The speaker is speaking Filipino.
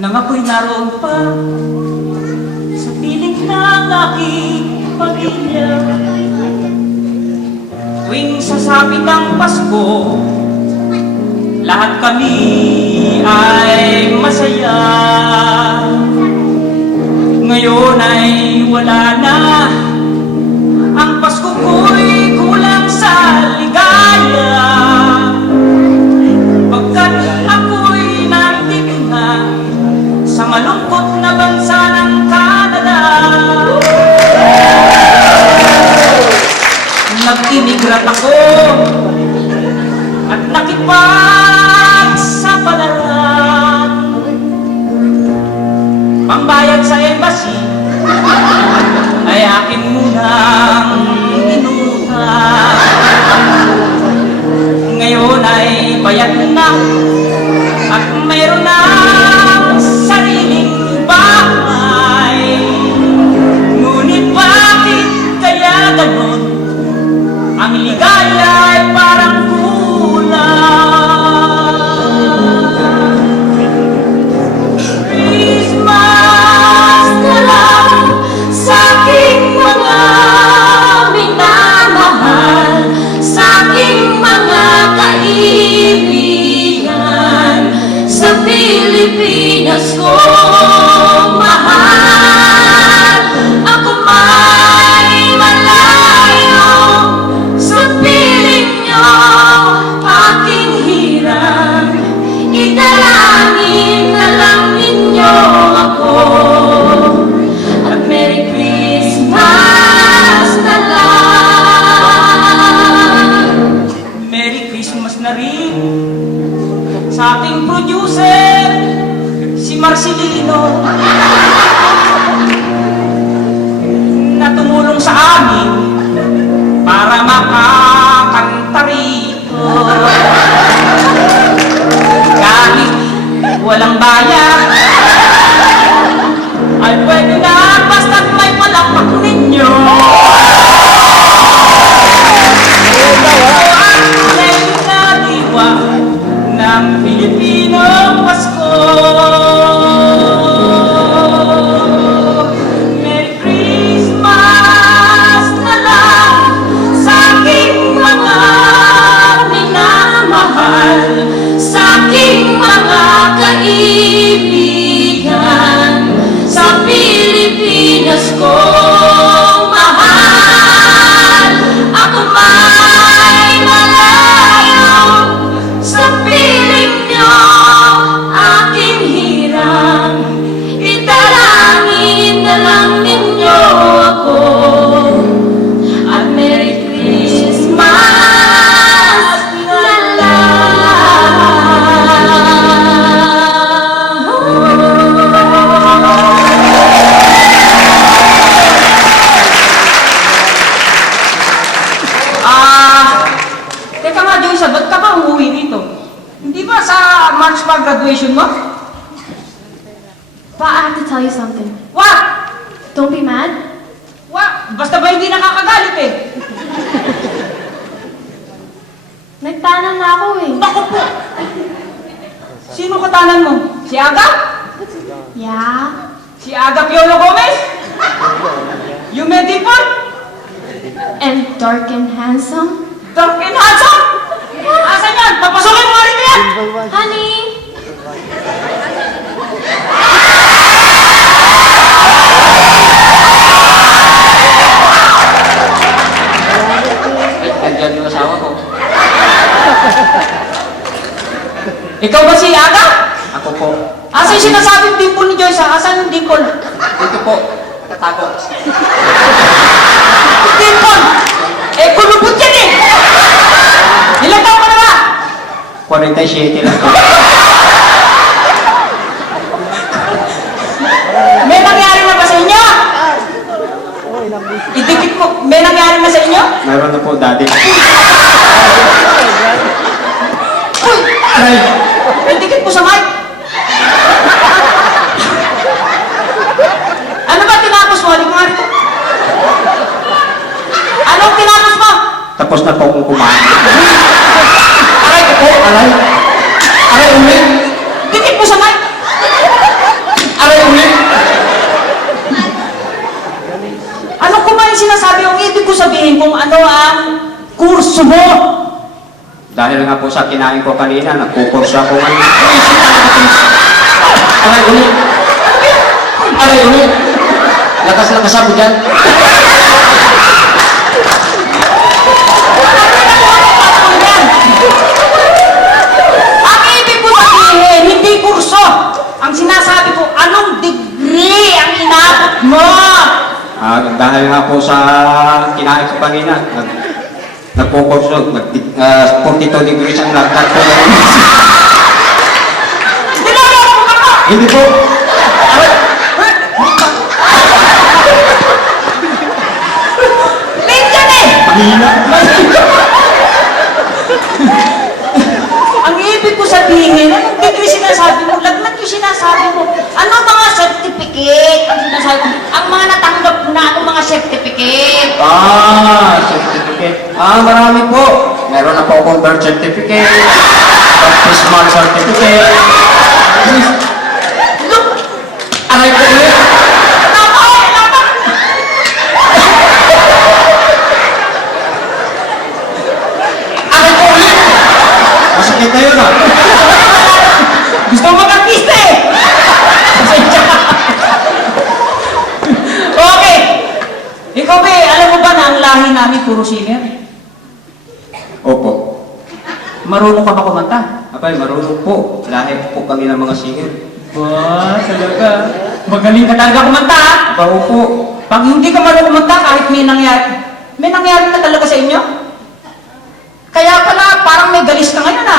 nang ako'y naroon pa sa piling ng aking pamilya. Tuwing sasapit ang Pasko, lahat kami ay masaya. Ngayon ay wala na, ang Pasko ko'y kulang sa ligaya. Pagkat ako'y natitingan sa malungkot na bansa ng Canada. Nag-immigrant ako at nakipagsapalaran. Pambayad sa embassy ay akin munang inutang. Ngayon ay bayad na at mayroon ng sariling bahay. Ngunit bakit kaya ganon? Ang ligaya ay parang kulang. Christmas na lang sa aking mga minamahal, sa aking mga kaibigan, sa Pilipinas ko mahal. Ako may malayo sa piling nyo, aking hirang italangin na lang ninyo ako. At Merry Christmas na lang. Merry Christmas na rin sa ating producer, si Marcelino, na tumulong sa amin para makakanta rito. Kahit walang bayad, ay pwede na basta't may palakpak ninyo. Ang tunay na diwa ng Pilipinong Pasko. Merry Christmas na lang sa aking mga minamahal, sa aking mga kaibigan, sa Pilipinas ko mahal. Ako may malayo sa piling nyo, aking hirang italangin na lang ninyo ako. At Merry Christmas na teka nga, Joyce, ba't ka ba umuwi dito? Hindi ba sa March pa graduation mo? Pa, I have to tell you something. What? Don't be mad. What? Basta ba hindi nakakagalit eh? Nagtanan na ako eh. Naku po! Sino katanan mo? Si Aga? Yeah? Si Aga Piolo Gomez? You met Dimple? And dark and handsome? Dark and handsome? Asan yan? Papasukin mo nga rin yan! Honey! Nandiyan yung asawa ko. Ikaw ba si Aga? Ako po. Asan yung sinasabing dimple ni Joyce? Asan yung dimple? Dito po. Katago. Dimple! Eh, kulubot yan eh! Ilang taon ka na ba? 47 lang. May nangyari na ba sa inyo? Idikit mo. May nangyari na sa inyo? Meron na po, daddy. Uy! Aray! Idikit mo sa mic. Ano ba tinapos mo? Hindi ko nga rito. Anong tinapos mo? Tapos na po akong kumain. Aray ko po! Aray! Aray, ulit! Dikit mo sa mic! sabihin kung ano ang kurso mo. Dahil nga po sa kinain ko kanina, nagkukurso ako ngayon. Aray, ulit. Aray, ulit. Lakas-lakas ako dyan. Ang ibig ko sabihin, hindi kurso. Ang sinasabi ko, anong degree ang inabot mo? Dahil nga po sa kinain ko kanina, nagkukurso, 42 degrees ang lakad ko. Dinaloko ka ba? Hindi po. Late yan eh! Mahina. Ang ibig ko sabihin, anong degree sinasabi mo? Lagnat yung sinasabi mo. Ano mga certificate ang sinasabi mo? Ang mga natanggap mo na, anong mga certificate? Certificate. Marami po. Meron na po akong birth certificate, baptismal certificate. Look! Aray ko ulit. Tama! Tama! Aray ko ulit. Masakit na yun ah. Gusto mo mag-artista eh! Pasensya ka. Okay! Ikaw ba, alam mo ba na ang lahi namin puro singer? Opo. Marunong ka ba kumanta? Abay, marunong po. Lahi po kami ng mga singer. Ba, talaga. Magaling ka talaga kumanta ha? Aba, opo. Pag hindi ka marunong kumanta, kahit may nangyari na talaga sa inyo? Kaya pala, parang may galis ka ngayon ha?